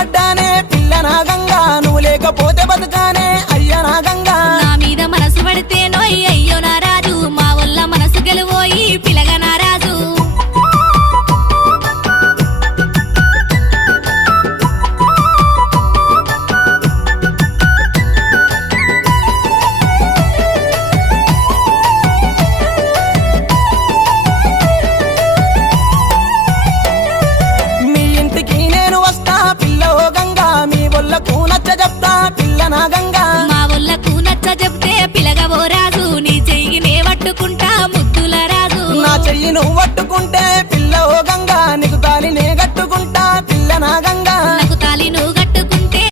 పడ్డానే పిల్ల నా గంగా నువ్వు లేకపోతే బతుకానే అయ్య నా గంగా నా మీద మనసు పడితే నోయ్ అయ్యో నా రాజు మా వల్ల మనసు గెలువోయి పిలగ నా రాజు మీ ఇంటికి నేను వస్తా పిల్ల ఓ గంగా మీ వల్ల కూన